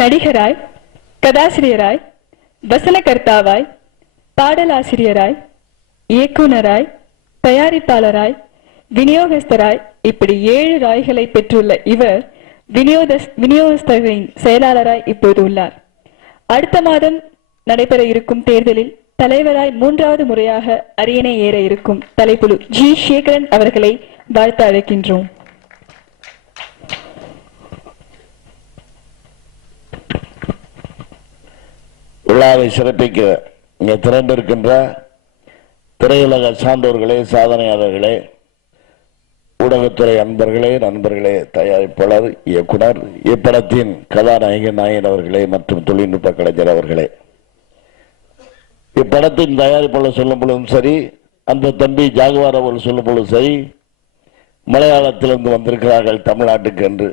நடிகராய், கதாசிரியராய், வசனகர்த்தாவாய், பாடலாசிரியராய், இயக்குனராய், தயாரிப்பாளராய், விநியோகஸ்தராய் இப்படி 7 ராய்களை பெற்றுள்ள இவர் விநியோகஸ்தரின் செயலாளராய் இப்போது உள்ளார். அடுத்த மாதம் நடைபெற இருக்கும் தேர்தலில் தலைவராய் 3வது முறையாக அரியணை ஏற இருக்கும் தலைப்புழு ஜி. சேகரன் அவர்களை வாழ்த்த அழைக்கின்றோம். விழாவை சிறப்பிக்க இங்கே திரண்டிருக்கின்ற திரையுலக சான்றோர்களே, சாதனையாளர்களே, ஊடகத்துறை அன்பர்களே, நண்பர்களே, தயாரிப்பாளர், இயக்குனர், இப்படத்தின் கதாநாயகன் நாயன் அவர்களே மற்றும் தொழில்நுட்ப கலைஞர் அவர்களே, இப்படத்தின் தயாரிப்பாளர் சொல்லும் பொழுதும் சரி, அந்த தம்பி ஜாகுவார் அவர்கள் சொல்லும் பொழுதும் சரி, மலையாளத்திலிருந்து வந்திருக்கிறார்கள் தமிழ்நாட்டுக்கு என்று.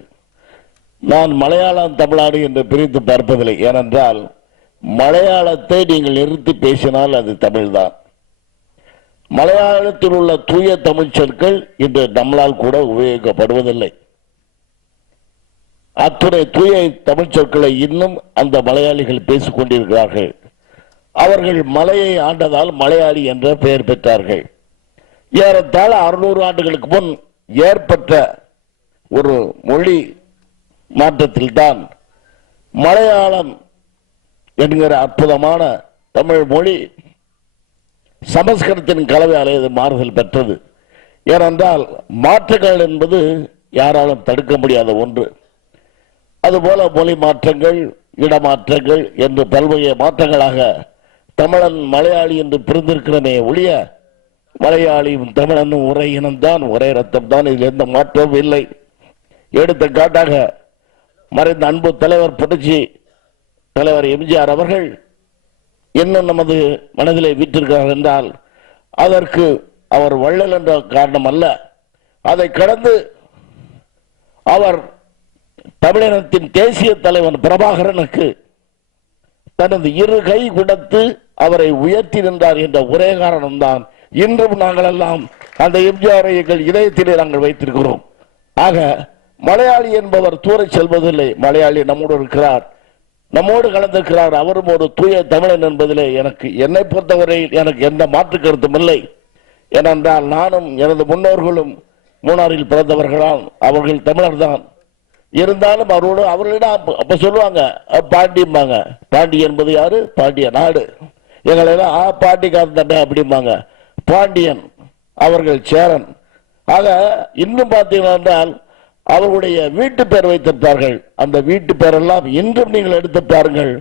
நான் மலையாளம் தமிழ்நாடு என்று பிரித்து பார்ப்பதில்லை. ஏனென்றால் மலையாளத்தை நீங்கள் நிறுத்தி பேசினால் அது தமிழ்தான். மலையாளத்தில் உள்ள தூய தமிழ் சொற்கள் இன்று நம்மளால் கூட உபயோகிக்கப்படுவதில்லை. அத்துணை தூய தமிழ் சொற்களை இன்னும் அந்த மலையாளிகள் பேசிக் கொண்டிருக்கிறார்கள். அவர்கள் மலையை ஆண்டதால் மலையாளி என்ற பெயர் பெற்றார்கள். ஏறத்தாழ 600 ஆண்டுகளுக்கு முன் ஏற்பட்ட ஒரு மொழி மாற்றத்தில் தான் மலையாளம் என்கிற அற்புதமான தமிழ் மொழி சமஸ்கிருதத்தின் கலவையாலே இது மாறுதல் பெற்றது. ஏனென்றால் மாற்றங்கள் என்பது யாராலும் தடுக்க முடியாத ஒன்று. அதுபோல மொழி மாற்றங்கள், இடமாற்றங்கள் என்று பல்வகை மாற்றங்களாக தமிழன் மலையாளி என்று பிரிந்திருக்கிறமே ஒழிய மலையாளியும் தமிழனும் ஒரே இனம்தான், ஒரே ரத்தம் தான். இதில் எந்த மாற்றமும் இல்லை. எடுத்துக்காட்டாக மறைந்த அன்பு தலைவர் புரட்சி தலைவர் எம்ஜிஆர் அவர்கள் இன்னும் நமது மனதிலே வீற்றிருக்கிறார் என்றால் அதற்கு அவர் வள்ளல் என்ற காரணம் அல்ல. அதை கடந்து அவர் தமிழினத்தின் தேசிய தலைவன் பிரபாகரனுக்கு தனது 2 கை கொடுத்து அவரை உயர்த்தி நின்றார் என்ற ஒரே காரணம்தான் இன்றும் நாங்கள் எல்லாம் அந்த எம்ஜிஆரை எங்கள் இதயத்திலே நாங்கள் வைத்திருக்கிறோம். ஆக மலையாளி என்பவர் தூர செல்வதில்லை. மலையாளி நம்மோடு இருக்கிறார், நம்மோடு கலந்திருக்கிறார். அவரும் ஒரு தூய தமிழன் என்பதிலே என்னை பொறுத்தவரை எனக்கு எந்த மாற்று கருத்தும் இல்லை. ஏனென்றால் நானும் எனது முன்னோர்களும் மூணாறில் பிறந்தவர்களால் அவர்கள் தமிழர் தான். இருந்தாலும் அவர்களிடம் அப்ப சொல்லுவாங்க பாண்டியம்பாங்க. பாண்டி என்பது யாரு? பாண்டிய நாடு. எங்களெல்லாம் பாண்டிக்காரன் தண்டை அப்படிம்பாங்க. பாண்டியன், அவர்கள் சேரன். ஆக இன்னும் பார்த்தீங்கன்னா என்றால் அவர்களுடைய வீட்டு பேர் வைத்திருப்பார்கள். அந்த வீட்டு பேரெல்லாம் இன்றும் நீங்கள் எடுத்து பாருங்கள்,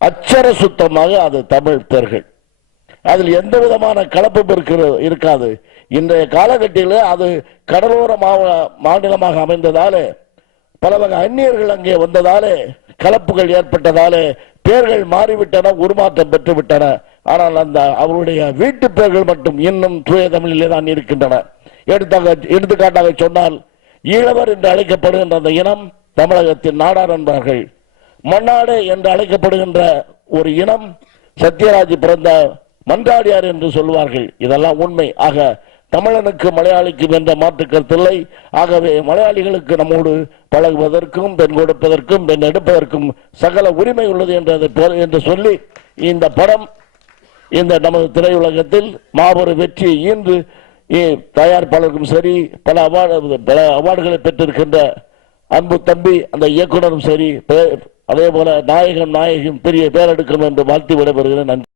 அச்சர சுத்தமாக அது தமிழ் பேர்கள். அதில் எந்த விதமான கலப்பும் இருக்காது. இன்றைய காலகட்டத்தில் அது கடலோர மாநிலமாக அமைந்ததாலே பல வகை அந்நியர்கள் அங்கே வந்ததாலே கலப்புகள் ஏற்பட்டதாலே பேர்கள் மாறிவிட்டன, உருமாற்றம் பெற்று விட்டன. ஆனால் அந்த அவருடைய வீட்டு பேர்கள் மட்டும் இன்னும் தூய தமிழிலே தான் இருக்கின்றன. எடுத்துக்காட்டாக சொன்னால் ஈழவர் என்று அழைக்கப்படுகின்ற அந்த இனம் தமிழகத்தின் நாடார் என்பார்கள். மன்னாடு என்று அழைக்கப்படுகின்ற ஒரு இனம் சத்யராஜ் பிறந்த மன்றாடியார் என்று சொல்வார்கள். இதெல்லாம் உண்மை. ஆக தமிழனுக்கு மலையாளிக்கும் என்ற மாற்று கருத்தில்லை. ஆகவே மலையாளிகளுக்கு நம்மோடு பழகுவதற்கும் பெண் கொடுப்பதற்கும் பெண் எடுப்பதற்கும் சகல உரிமை உள்ளது என்று சொல்லி இந்த படம் இந்த நமது திரையுலகத்தில் மாபெரும் வெற்றியை ஈன்று தயாரிப்பாளருக்கும் சரி பல அவார்டுகளை பெற்றிருக்கின்ற அன்பு தம்பி அந்த இயக்குனரும் சரி, அதே போல நாயகம் பெரிய பேர் எடுக்கணும் என்று வாழ்த்தி விடைபெறுகிறேன். நன்றி.